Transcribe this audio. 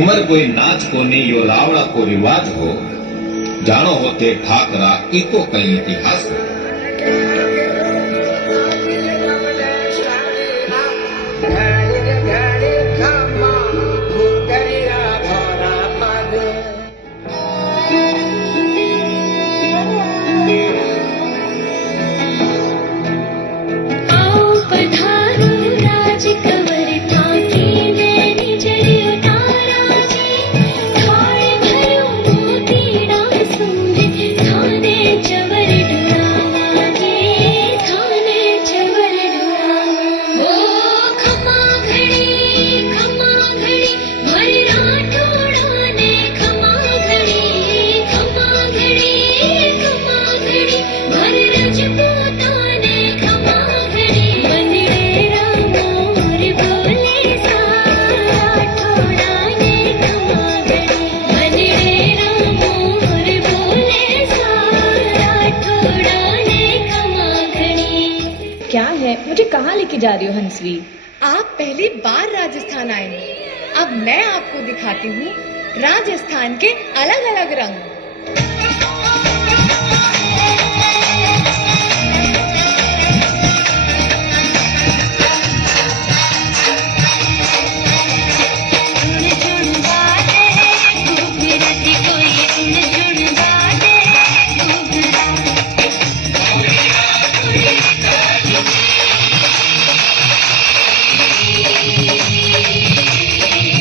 घूमर कोई नाच को नहीं यो लावड़ा को रिवाज हो, जानो होते ठाकरा ई तो कई इतिहास हो। क्या है, मुझे कहाँ लेके जा रही हो हंसवी? आप पहली बार राजस्थान आए हैं। अब मैं आपको दिखाती हूँ राजस्थान के अलग अलग रंग।